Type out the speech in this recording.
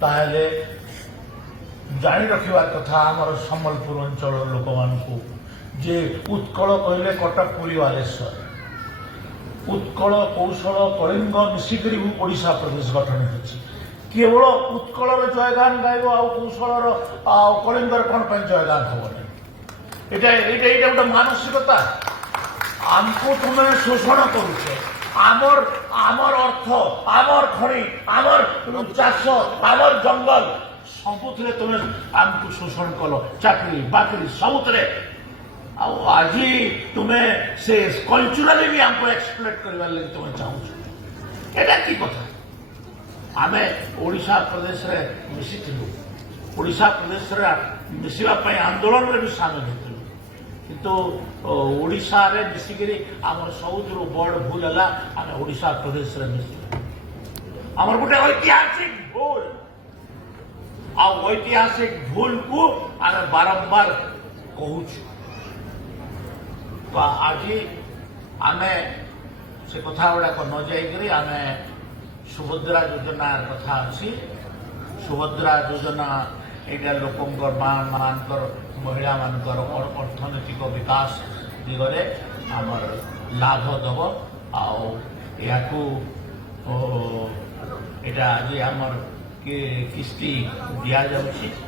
ताहले जानी रखा कथा आमर सम्बलपुर अंचल लोक मानू जे उत्कल कहले कटक पुरी बालेश्वर उत्कल कौशल कलिंग मिसिक ओडिशा प्रदेश गठन होती केवल उत्कल जयगान गायब आौशल कलिंगर कौन जयगान हम ये गोटे मानसिकता आमको तुम्हें शोषण करुचे आमर आमर अर्थ आमर खଣି आमर चाष आमर जंगल सबुथिरे तुम्हें आमको शोषण कल चाकरी बाकरी सबुथिरे आज तुम्हें से कल्चराली भी आमको एक्सप्लोइट करने लगे तुम्हें चाहूँ एटा की कथा आमे ओडिशा प्रदेश रे मिसिथिलु ओडिशा प्रदेश रे मिसिबा पई आंदोलन रे भी शामिल होतिलु किंतु ओडिशा रे मिसिकरी आमर सबुठु बड़ भूल है आम ओडिशा प्रदेश रे मिसिलु आमर गोटे ऐतिहासिक भूल ऐतिहासिक भूल को आम बारंबार कहूँ तो आज आम से कथा गुड़ाक न जाइकरी आम सुभद्रा योजना कथा अच्छी सुभद्रा योजना यहाँ लोकंर मानकर महिला मानकर अर्थनैतिक विकास दिगरे आमर लाभ दब आकू यहाँ आज आमर किस्ती दि जाऊँगी